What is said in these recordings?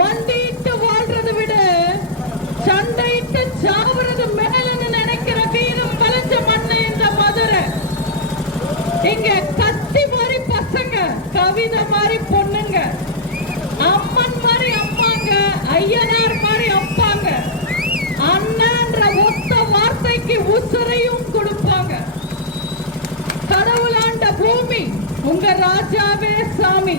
மண்டிட்டு வாழ்றதை விட சண்டையிட்டு சாவுறது மேலன்னு நினைக்கிற வீரம் வளைஞ்ச மண்ணு இந்த மதுரை. இங்க கத்தி மாதிரி பசங்க, கவிதை மாதிரி பொண்ணுங்க, அம்மன் மாதிரி அம்மாங்க, ஐயனார் மாதிரி அப்பாங்க, அண்ணன்ற ஒத்த வார்த்தைக்கு உசுரையும் கொடுப்பாங்க. கடவுளாண்ட பூமி உங்க ராஜாவே சாமி.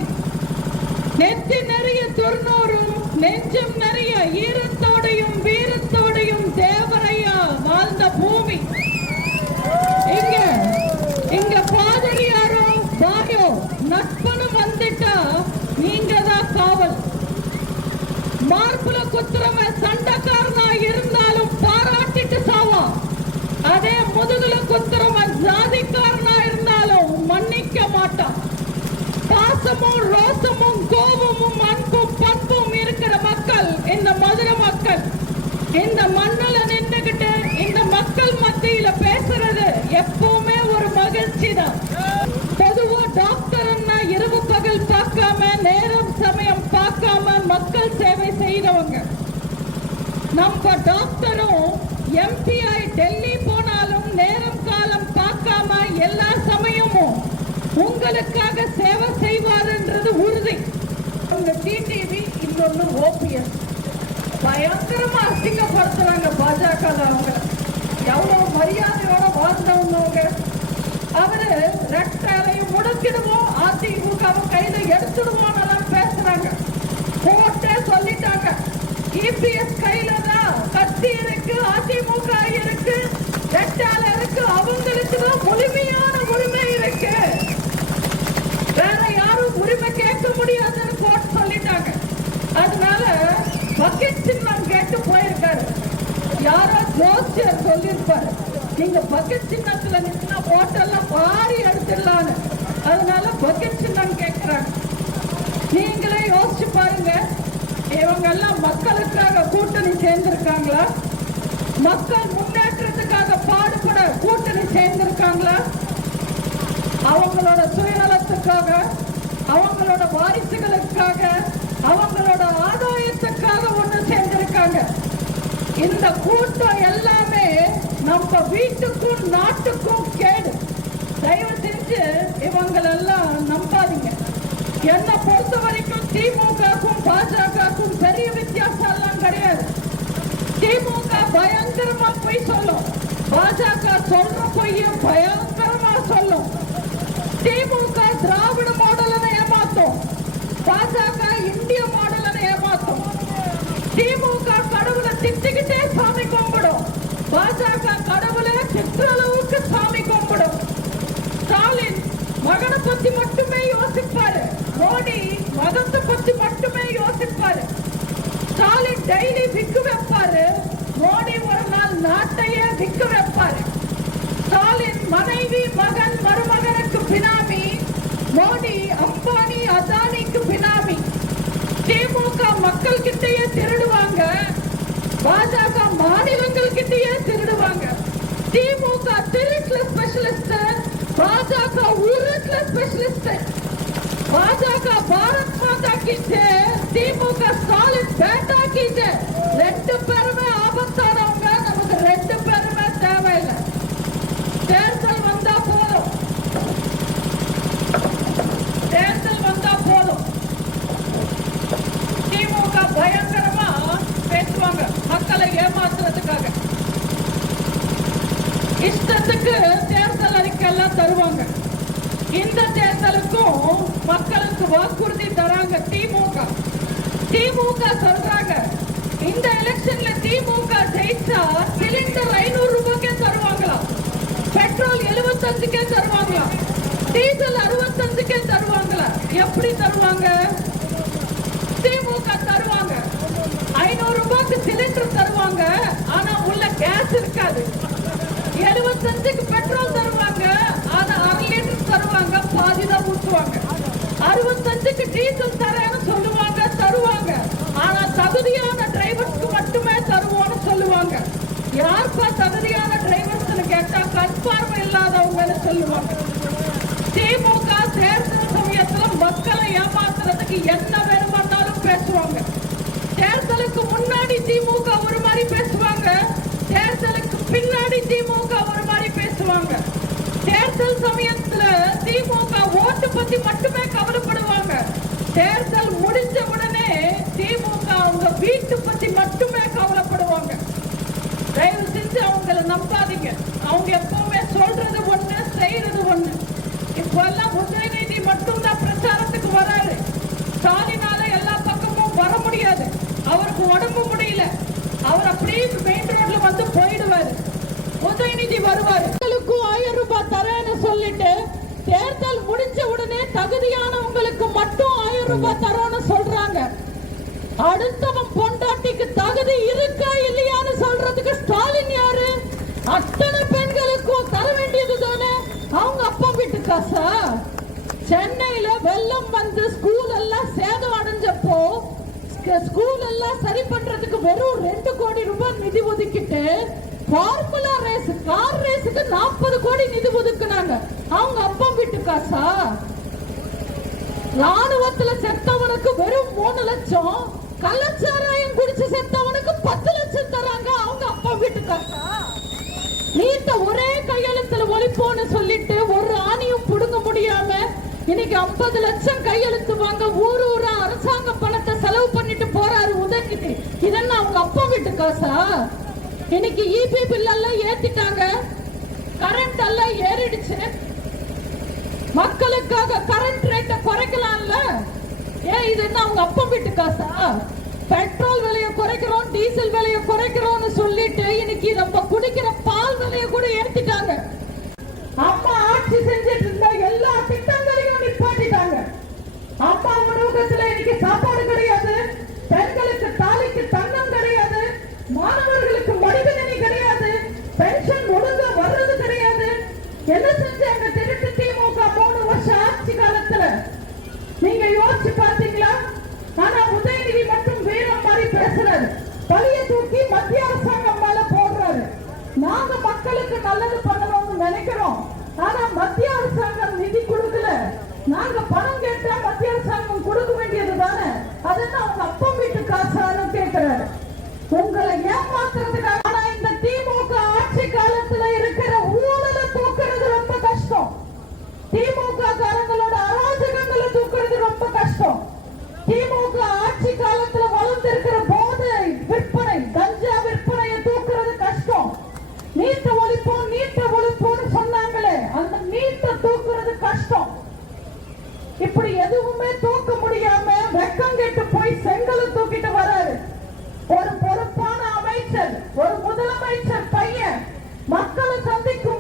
நெத்தி நிறைய துர்நூறும் நெஞ்சம் நிறைய ஈரத்தோடையும் வீரத்தோடையும் தேவரையா வாழ்ந்த பூமி. இங்க பாதிரியாரோ பாயோ நட்பனு வந்துட்டா நீங்க தான் காவல். மார்புல குத்துறவன் சண்டைக்காரனா இருந்தாலும் பாராட்டிட்டு சாவா. அதே முதுகுல குத்துறவன் ஜாதிக்காரனா இருந்தாலும் மன்னிக்க மாட்டான். பாசமும் ரோசமும் கோபமும் அன்பும் பண்பும் இருக்கிற மக்கள் இந்த மதுரை மக்கள். இந்த மண்ணுல நின்றுகிட்டு இந்த மக்கள் மத்தியில பேசுறது எப்பவுமே ஒரு மகிழ்ச்சி தான். பொதுவா டாக்டர் இரவு பகல் பார்க்காம நேரம் சமயம் பார்க்காம மக்கள் சேவை செய்யறவங்க. நம்ம டாக்டரும் எம்பிஐ டெல்லி போனாலும் நேரம் காலம் பார்க்காம எல்லா சமயமும் உங்களுக்காக சேவை செய்வாருன்றது உறுதி. உங்க டிடிவி இன்னொன்னு ஓபிஎஸ் பயங்கரமா அசிங்கப்படுத்துறாங்க பாஜக. அவங்க எவ்வளவு மரியாதையோட வாழ்ந்தவங்க. அவரு ரெட்டையும் முடக்கிடுவோம், அதிமுகவை கையில எடுத்துடுவோம் பேசுறாங்க. போட்டே சொல்லிட்டாங்க, இபிஎஸ் கையில தான் கட்சி இருக்கு, அதிமுக இருக்கு, ரெட்டால இருக்கு, அவங்களுக்கு தான் முழுமையான உரிமை இருக்கு, வேற யாரும் உரிமை கேட்க முடியாதுன்னு போட்டு சொல்லிட்டாங்க. அதனால பக்கெட் சின்னம் கேட்டு போயிருக்காரு. யாரோ ஜோசியர் சொல்லியிருப்பாரு, நீங்க பக்கெட் சின்னத்துல நின்னா ஓட்டெல்லாம் பாரி எடுத்துடலான்னு. அதனால பக்கெட் சின்னம் கேட்கிறாங்க. நீங்களே யோசிச்சு பாருங்க, இவங்க எல்லாம் மக்களுக்காக கூட்டணி சேர்ந்திருக்காங்களா? மக்கள் முன்னேற்றத்துக்காக பாடுபட கூட்டணி சேர்ந்திருக்காங்களா? அவங்களோட சுயநலத்துக்காக, அவங்களோட வாரிசுகளுக்காக, அவங்களோட ஆதாயத்துக்காக ஒண்ணு சேர்ந்திருக்காங்க. இந்த கூட்டம் எல்லாமே நம்ம வீட்டுக்கும் நாட்டுக்கும் கேடு. தயவு செஞ்சு இவங்களெல்லாம் நம்பாதீங்க. என்னை பொறுத்த வரைக்கும் திமுகக்கும் பாஜகக்கும் பெரிய வித்தியாசம் எல்லாம் கிடையாது. திமுக பயங்கரமா பொய் சொல்லும், பாஜக சொல்ற பொய்ய பயங்கரமா சொல்லும். திமுக திராவிட மாடலை ஏமாத்தும், பாஜக இந்திய மாடலை ஏமாத்தும். திமுக கடவுளை திட்டிக்கிட்டே சாமி கும்பிடும், பாஜக கடவுளை திட்டுற அளவுக்கு சாமி கும்பிடும். ஸ்டாலின் மகனை பத்தி மட்டுமே யோசிப்பாரு, மோடி மதத்தை பத்தி மட்டுமே யோசிப்பாரு. ஸ்டாலின் டெய்லி விக்கு வைப்பாரு, மோடி ஒரு நாள் நாட்டையே விக்கு வைப்பாரு. ஸ்டாலின் மனைவி மகன் மருமகனுக்கு பினாமி, மோடி அம்பானி அதானிக்கு பினாமி. திமுக மக்கள் கிட்டயே திருடுவாங்க, பாஜக மாநிலங்கள் கிட்டயே திருடுவாங்க. திமுக திருட்டுல ஸ்பெஷலிஸ்ட், பாஜக உருட்டுல ஸ்பெஷலிஸ்ட். பாஜக பாரத் மாதா கி ஜெய், திமுக ஸ்டாலின் பேட்டா கி ஜெய். ரெண்டு பேருமே ஆபத்தானவங்க, நமக்கு ரெண்டு பேருமே தேவையில்லை. தேர்தல் வந்தா போதும், தேர்தல் வந்தா போதும். திமுக பயங்கரமா பேசுவாங்க மக்களை ஏமாத்துறதுக்காக. இஷ்டத்துக்கு தேர்தல் அறிக்கை எல்லாம் தருவாங்க. இந்த தேர்தலுக்கும் மக்களுக்கு வாக்குறுதி தராங்க திமுக. திமுக சொல்றாங்க, இந்த எலெக்ஷன்ல திமுக ஜெயிச்சா சிலிண்டர் 500 ரூபாய்க்கே தருவாங்களா, பெட்ரோல் 75க்கே தருவாங்களா, டீசல் 65க்கே தருவாங்களா. எப்படி தருவாங்க? திமுக தருவாங்க, 500 ரூபாய்க்கு சிலிண்டர் தருவாங்க, ஆனா உள்ள கேஸ் இருக்காது. 75க்கு பெட்ரோல் தருவாங்க, ஆனா 1/2 லிட்டர் தருவாங்க, பாதிதான் ஊற்றுவாங்க. 65க்கு டீசல் தரேன்னு சொல்லுவாங்க, தருவாங்க, ஆனா தகுதியான டிரைவர்ஸ்க்கு மட்டுமே தருவோம்னு சொல்லுவாங்க. யாருப்பா தகுதியான டிரைவர்ஸ் கேட்டா கன்ஃபார்ம் இல்லாதவங்கன்னு சொல்லுவாங்க. திமுக தேர்தல் சமயத்துல மக்களை ஏமாத்துறதுக்கு என்ன வேணுமானாலும் பேசுவாங்க. திமுக ஒரு மாதிரி பேசுவாங்க, தேர்தலுக்கு பின்னாடி திமுக ஒரு மாதிரி பேசுவாங்க. தேர்தல் சமயத்துல திமுக ஓட்டு பத்தி மட்டுமே கவலைப்படுவாங்க. தேர்தல் முடிஞ்ச உடனே திமுக அவங்க வீட்டு பத்தி மட்டுமே கவலைப்படுவாங்க. தயவு செஞ்சு அவங்கள நம்பாதீங்க. அவங்க எப்பவுமே சொல்றது ஒண்ணு, செய்யறது ஒண்ணு. இப்பெல்லாம் உதயநிதி மட்டும்தான் பிரச்சாரத்துக்கு வராரு. ஸ்டாலினால எல்லா பக்கமும் வர முடியாது, அவருக்கு உடம்பு முடியல. அவர் அப்படியே மெயின் ரோட்ல வந்து போயிடுவாரு. உதயநிதி வருவாரு, 1000 ரூபாய் தரேன்னு சொல்லிட்டு தேர்தல் முடிஞ்ச உடனே தகுதியானவங்களுக்கு மட்டும் 1000 ரூபாய் தரோன்னு சொல்றாங்க. அடுத்தவன் பொண்டாட்டிக்கு தகுதி இருக்கா இல்லையான்னு சொல்றதுக்கு ஸ்டாலின் யாரு? அத்தனை பெண்களுக்கும் தர வேண்டியது தானே அவங்க அப்பா வீட்டு காசா? சென்னையில வெள்ளம் வந்து ஸ்கூல் எல்லாம் சேதம் அடைஞ்சப்போ ஸ்கூல் எல்லாம் சரி பண்றதுக்கு வெறும் 2 கோடி ரூபாய் நிதி ஒதுக்கிட்டு ஃபார்முலா ரேஸ், கார் ரேஸுக்கு 40 கோடி நிதி ஒதுக்குனாங்க. அவங்க அப்பா வீட்டு காசா? ராணுவத்துல செத்தவனுக்கு வெறும் 3 லட்சம், கள்ளச்சாராயம் குடிச்சு செத்தவனுக்கு 10 லட்சம் தராங்க. அவங்க அப்பா வீட்டு காசா? நீட்ட ஒரே கையெழுத்துல ஒழிப்போன்னு சொல்லிட்டு ஒரு ஆணியும் புடுங்க முடியாம இன்னைக்கு 50 லட்சம் கையெழுத்து வாங்க ஊர் ஊரா அரசாங்க பணத்தை செலவு பண்ணிட்டு போறாரு உதயநிதி. இதெல்லாம் அவங்க அப்பா வீட்டு காசா? இன்னைக்கு இபி பில் எல்லாம் ஏத்திட்டாங்க, கரண்ட் எல்லாம் ஏறிடுச்சு. மக்களுக்காக கரண்ட் ரேட்டை குறைக்கலாம்ல, ஏன் இது என்ன அவங்க அப்பா வீட்டு காசா? பெட்ரோல் விலையை குறைக்கிறோம், டீசல் விலையை குறைக்கிறோம்னு சொல்லிட்டு இன்னைக்கு நம்ம குடிக்கிற பால் விலையை கூட ஏத்திட்டாங்க. அம்மா ஆட்சி செஞ்சிட்டு இருந்த எல்லா திட்டங்களையும் நிப்பாட்டிட்டாங்க. அம்மா உணவகத்துல இன்னைக்கு சாப்பாடு கிடையாது, பெண்களுக்கு தாலிக்கு தங்கம் கிடையாது, மாணவர்களுக்கு மடிக்கணினி கிடையாது, பென்ஷன் ஒழுங்கா வர்றது கிடையாது. என்ன செஞ்சாங்க திருட்டு திமுக 3 வருஷம் ஆட்சி காலத்துல? நீங்க யோசிச்சு பாத்தீங்களா? ஆனா உதயநிதி மட்டும் வீரம் மாதிரி பேசுறாரு, பழிய தூக்கி மத்திய அரசாங்கம் மேல போடுறாரு. நாங்க மக்களுக்கு நல்லது பண்ணணும்னு நினைக்கிறோம், ஆனா மத்திய அரசாங்கம் நிதி கொடுக்கல. நாங்க பணம் கேட்டா மத்திய அரசாங்கம் கொடுக்க வேண்டியது தானே, அதெல்லாம் அவங்க அப்பா வீட்டு காசான்னு கேட்கிறாரு. உங்களை ஏமாத்துறதுக்காக. ஆனா இந்த திமுக ஆட்சி காலத்துல இருக்கிற ஊழலை தூக்குறது ரொம்ப கஷ்டம், திமுக காரங்களோட அராஜகங்களை தூக்குறது ரொம்ப கஷ்டம். திமுக ஆட்சி காலத்துல வளர்ந்திருக்கிற போதை விற்பனை, கஞ்சா விற்பனையை தூக்குறது கஷ்டம். நீட்ட ஒழிப்போம், நீட்ட ஒழிப்போம்னு சொன்னாங்களே, அந்த நீட்ட தூக்குறது கஷ்டம். இப்படி எதுவுமே தூக்க முடியாம வெக்கம் கெட்டு போய் செங்கலை தூக்கிட்டு வராரு ஒரு பொறுப்பான அமைச்சர், ஒரு முதலமைச்சர் பையன். மக்களை சந்திக்கும்